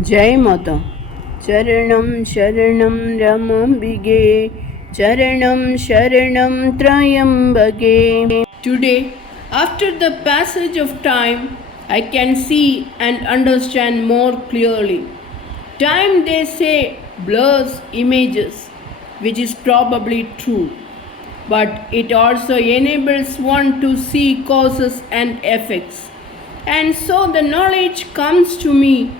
Jai Mata. Charanam Sharanam Ramambige. Charanam Sharanam Trayambage. Today, after the passage of time, I can see and understand more clearly. Time, they say, blurs images, which is probably true, but it also enables one to see causes and effects. And so the knowledge comes to me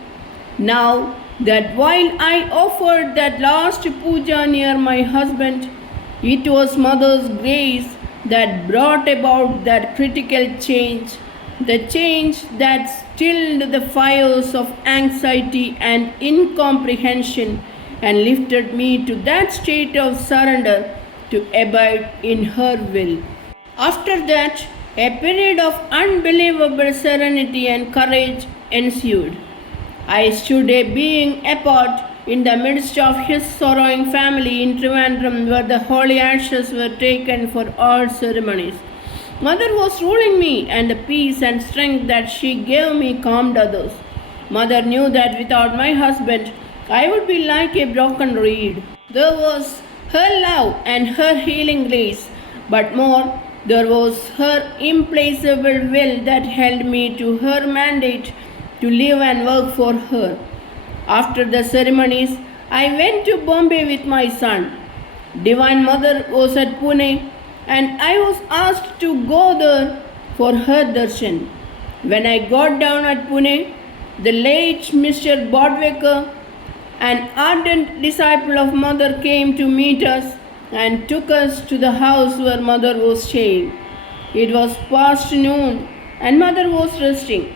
now that while I offered that last puja near my husband, it was Mother's grace that brought about that critical change, the change that stilled the fires of anxiety and incomprehension and lifted me to that state of surrender to abide in her will. After that, a period of unbelievable serenity and courage ensued. I stood a being apart in the midst of his sorrowing family in Trivandrum, where the holy ashes were taken for all ceremonies. Mother was ruling me, and the peace and strength that she gave me calmed others. Mother knew that without my husband, I would be like a broken reed. There was her love and her healing grace, but more, there was her implacable will that held me to her mandate to live and work for her. After the ceremonies, I went to Bombay with my son. Divine Mother was at Pune, and I was asked to go there for her darshan. When I got down at Pune, the late Mr. Bodwaker, an ardent disciple of Mother, came to meet us and took us to the house where Mother was staying. It was past noon, and Mother was resting.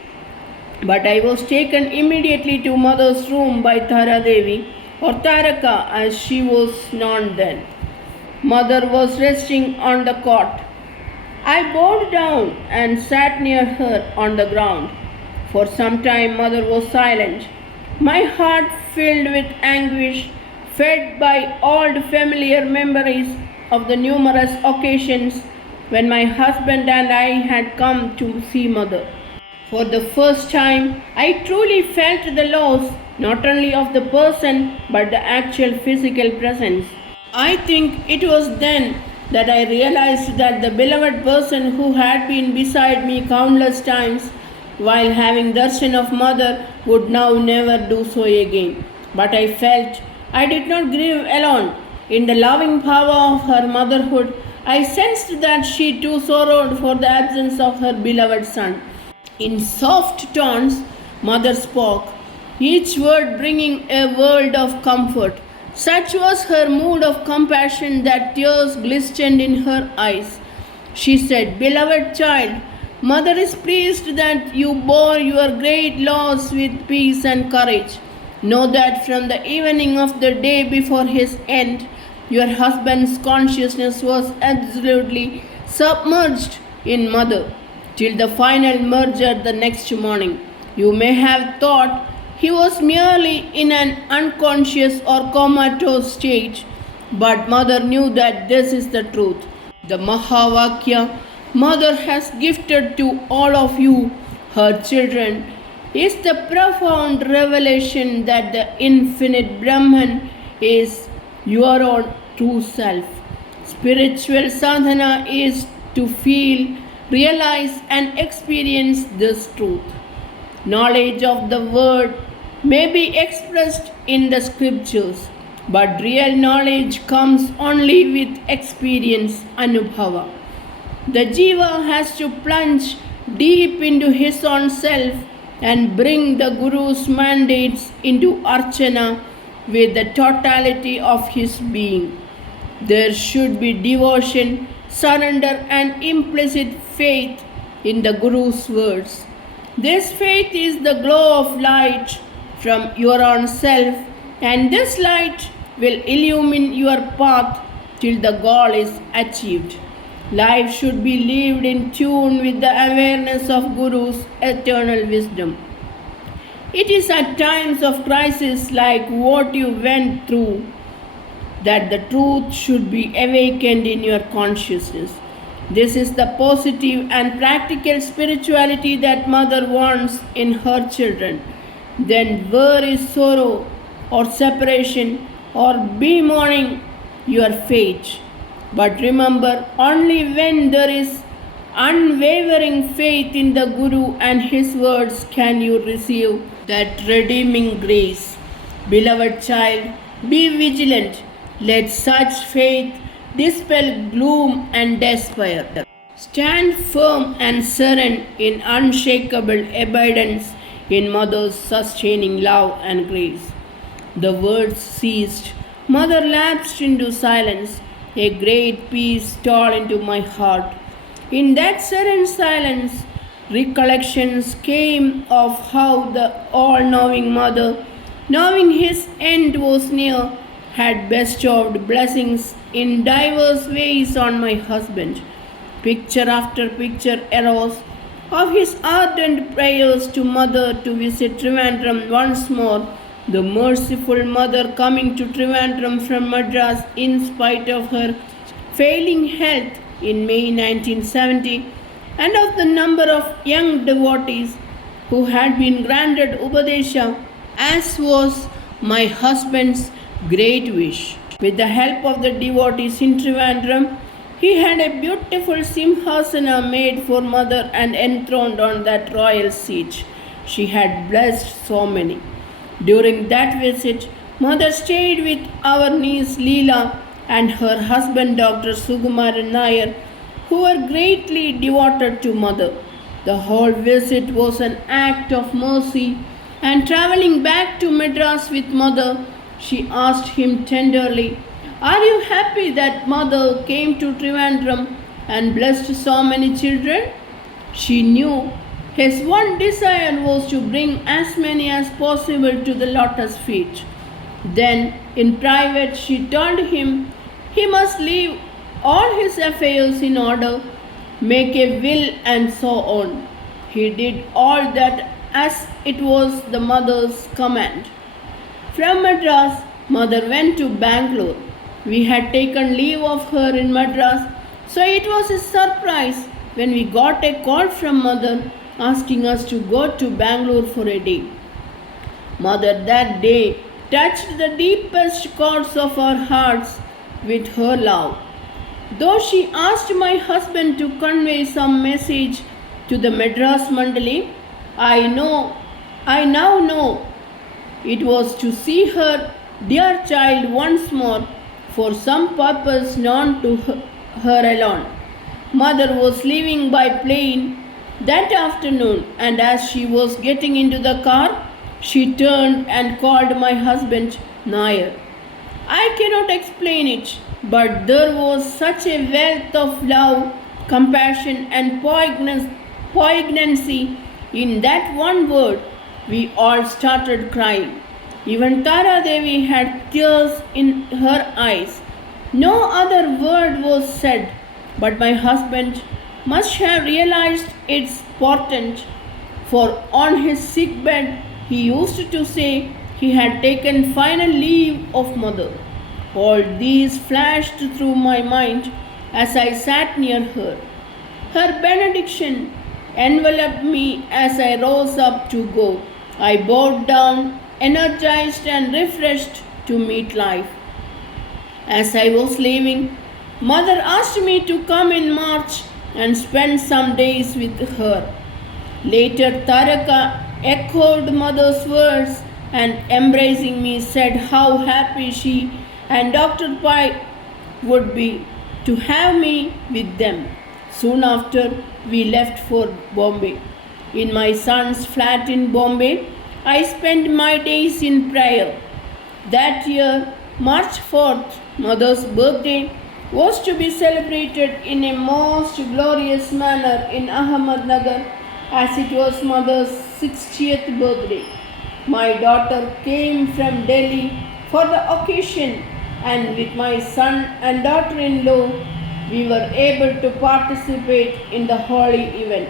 But I was taken immediately to Mother's room by Tara Devi, or Taraka as she was known then. Mother was resting on the cot. I bowed down and sat near her on the ground. For some time Mother was silent, my heart filled with anguish, fed by old familiar memories of the numerous occasions when my husband and I had come to see Mother. For the first time, I truly felt the loss not only of the person but the actual physical presence. I think it was then that I realized that the beloved person who had been beside me countless times while having darshan of Mother would now never do so again. But I felt I did not grieve alone. In the loving power of her motherhood, I sensed that she too sorrowed for the absence of her beloved son. In soft tones, Mother spoke, each word bringing a world of comfort. Such was her mood of compassion that tears glistened in her eyes. She said, "Beloved child, Mother is pleased that you bore your great loss with peace and courage. Know that from the evening of the day before his end, your husband's consciousness was absolutely submerged in Mother till the final merger the next morning. You may have thought he was merely in an unconscious or comatose state, but Mother knew that this is the truth. The Mahavakya Mother has gifted to all of you, her children, is the profound revelation that the infinite Brahman is your own true self. Spiritual sadhana is to feel, realize, and experience this truth. Knowledge of the word may be expressed in the scriptures, but real knowledge comes only with experience, anubhava. The jiva has to plunge deep into his own self and bring the Guru's mandates into archana with the totality of his being. There should be devotion, surrender, and implicit faith in the Guru's words. This faith is the glow of light from your own self, and this light will illumine your path till the goal is achieved. Life should be lived in tune with the awareness of Guru's eternal wisdom. It is at times of crisis like what you went through that the truth should be awakened in your consciousness. This is the positive and practical spirituality that Mother wants in her children. then where is sorrow or separation or bemoaning your fate? But remember, only when there is unwavering faith in the Guru and his words can you receive that redeeming grace. Beloved child, be vigilant. Let such faith dispel gloom and despair. Stand firm and serene in unshakable abidance in Mother's sustaining love and grace. The words ceased. Mother lapsed into silence. A great peace stole into my heart. In that serene silence, recollections came of how the all-knowing Mother, knowing his end was near, had bestowed blessings in diverse ways on my husband. Picture after picture arose of his ardent prayers to Mother to visit Trivandrum once more, the merciful Mother coming to Trivandrum from Madras in spite of her failing health in May 1970, and of the number of young devotees who had been granted Upadesha, as was my husband's great wish. With the help of the devotees in Trivandrum, he had a beautiful Simhasana made for Mother and enthroned on that royal seat. She had blessed so many. During that visit, Mother stayed with our niece Leela and her husband Dr. Sukumaran Nair, who were greatly devoted to Mother. The whole visit was an act of mercy, and travelling back to Madras with Mother, she asked him tenderly, "Are you happy that Mother came to Trivandrum and blessed so many children?" She knew his one desire was to bring as many as possible to the lotus feet. Then, in private, she told him he must leave all his affairs in order, make a will, and so on. He did all that as it was the Mother's command. From Madras, Mother went to Bangalore. We had taken leave of her in Madras, so it was a surprise when we got a call from Mother asking us to go to Bangalore for a day. Mother that day touched the deepest chords of our hearts with her love. Though she asked my husband to convey some message to the Madras Mandali, I now know it was to see her dear child once more for some purpose known to her alone. Mother was leaving by plane that afternoon, and as she was getting into the car, she turned and called my husband Nair. I cannot explain it, but there was such a wealth of love, compassion, and poignancy in that one word, we all started crying. Even Tara Devi had tears in her eyes. No other word was said, but my husband must have realized its portent, for on his sick bed he used to say he had taken final leave of Mother. All these flashed through my mind as I sat near her. Her benediction enveloped me as I rose up to go. I bowed down, energized and refreshed to meet life. As I was leaving, Mother asked me to come in March and spend some days with her. Later, Taraka echoed Mother's words and embracing me said how happy she and Dr. Pai would be to have me with them. Soon after, we left for Bombay. In my son's flat in Bombay, I spent my days in prayer. That year, March 4th, Mother's birthday was to be celebrated in a most glorious manner in Ahmednagar, as it was Mother's 60th birthday. My daughter came from Delhi for the occasion, and with my son and daughter-in-law, we were able to participate in the holy event.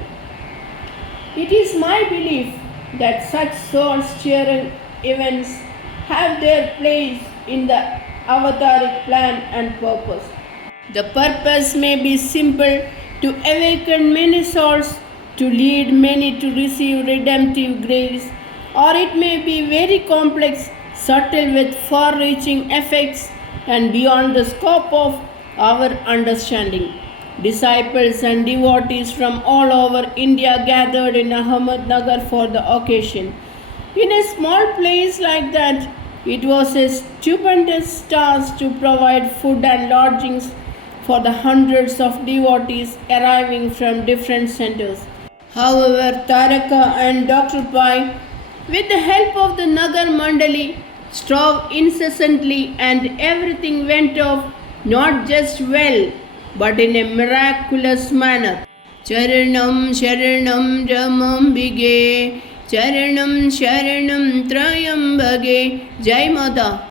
It is my belief that such soul-stirring events have their place in the avataric plan and purpose. The purpose may be simple: to awaken many souls, to lead many to receive redemptive grace, or it may be very complex, subtle with far-reaching effects and beyond the scope of our understanding. Disciples and devotees from all over India gathered in Ahmednagar for the occasion. In a small place like that, it was a stupendous task to provide food and lodgings for the hundreds of devotees arriving from different centers. However, Taraka and Dr. Pai, with the help of the Nagar Mandali, strove incessantly and everything went off not just well but in a miraculous manner. Charanam Sharanam Ramambige Charanam Sharanam Trayambage. Jai Mata.